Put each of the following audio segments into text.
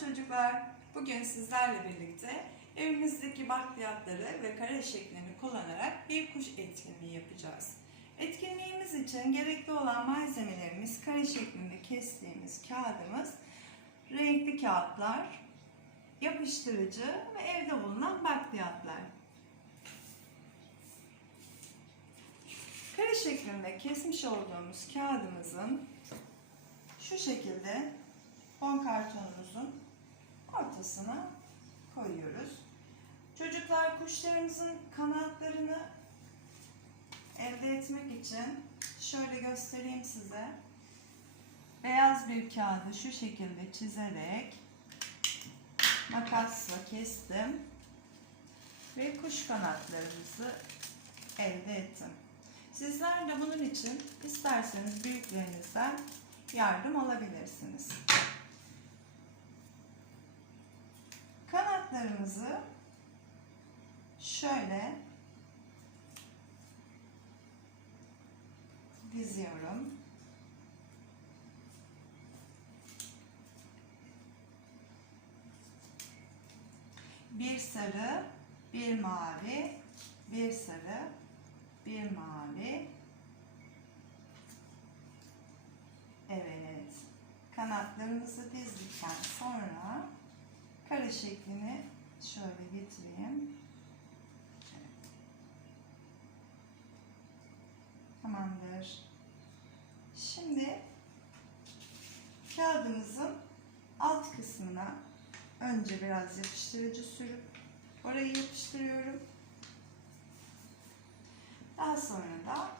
Çocuklar. Bugün sizlerle birlikte evimizdeki bakliyatları ve kare şeklini kullanarak bir kuş etkinliği yapacağız. Etkinliğimiz için gerekli olan malzemelerimiz kare şeklinde kestiğimiz kağıdımız, renkli kağıtlar, yapıştırıcı ve evde bulunan bakliyatlar. Kare şeklinde kesmiş olduğumuz kağıdımızın şu şekilde fon kartonumuzun ortasına koyuyoruz. Çocuklar kuşlarımızın kanatlarını elde etmek için şöyle göstereyim size. Beyaz bir kağıdı şu şekilde çizerek makasla kestim ve kuş kanatlarımızı elde ettim. Sizler de bunun için isterseniz büyüklerinizden yardım alabilirsiniz. Kanatlarımızı şöyle diziyorum. Bir sarı, bir mavi, bir sarı, bir mavi. Evet. Kanatlarımızı dizdikten sonra şeklini şöyle getireyim. Tamamdır. Şimdi kağıdımızın alt kısmına önce biraz yapıştırıcı sürüp orayı yapıştırıyorum. Daha sonra da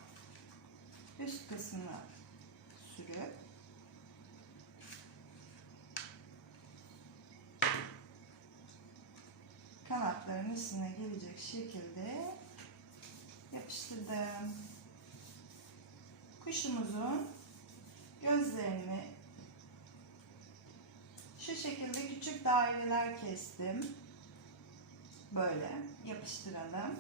üst kısmına sürüp kanatların üstüne gelecek şekilde yapıştırdım. Kuşumuzun gözlerini şu şekilde küçük daireler kestim. Böyle yapıştıralım.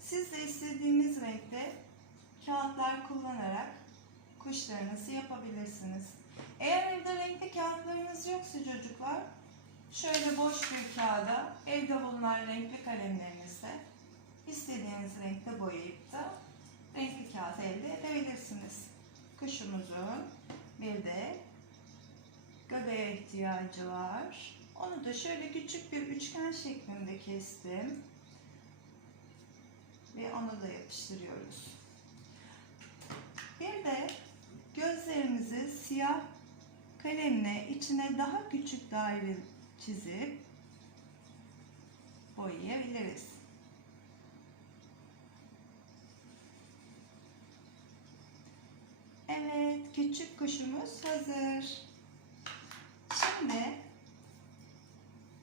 Siz de istediğiniz renkte kağıtlar kullanarak kuşlarınızı yapabilirsiniz. Eğer evde renkli kağıtlarınız yoksa çocuklar, şöyle boş bir kağıda evde bulunan renkli kalemlerinizle istediğiniz renkte boyayıp da renkli kağıt elde edebilirsiniz. Kuşumuzun bir de göbeğe ihtiyacı var. Onu da şöyle küçük bir üçgen şeklinde kestim. Ve onu da yapıştırıyoruz. Bir de gözlerimizi siyah kalemle içine daha küçük daire çizip boyayabiliriz. Evet, küçük kuşumuz hazır. Şimdi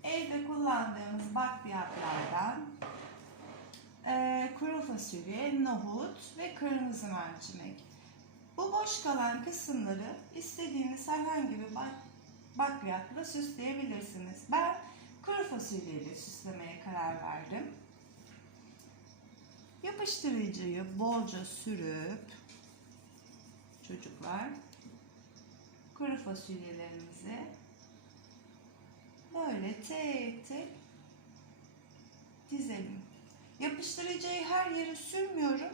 evde kullandığımız bakliyatlardan e, kuru fasulye, nohut ve kırmızı mercimek. Boş kalan kısımları istediğiniz herhangi bir bak bakliyatla süsleyebilirsiniz. Ben kuru fasulyeyle süslemeye karar verdim. Yapıştırıcıyı bolca sürüp çocuklar kuru fasulyelerimizi böyle tek tek dizelim. Yapıştırıcıyı her yere sürmüyorum.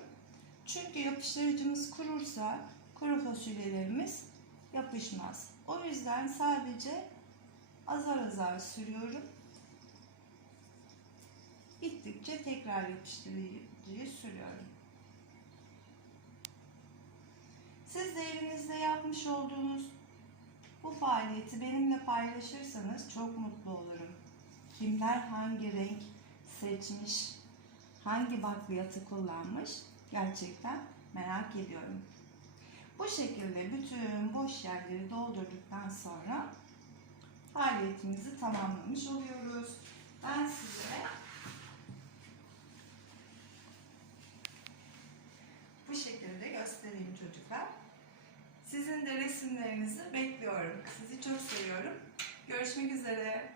Çünkü yapıştırıcımız kurursa kuru fasulyelerimiz yapışmaz. O yüzden sadece azar azar sürüyorum. Bittikçe tekrar yapıştırıcıyı sürüyorum. Siz de evinizde yapmış olduğunuz bu faaliyeti benimle paylaşırsanız çok mutlu olurum. Kimler hangi renk seçmiş, hangi bakliyatı kullanmış gerçekten merak ediyorum. Bu şekilde bütün boş yerleri doldurduktan sonra faaliyetimizi tamamlamış oluyoruz. Ben size bu şekilde göstereyim çocuklar. Sizin de resimlerinizi bekliyorum. Sizi çok seviyorum. Görüşmek üzere.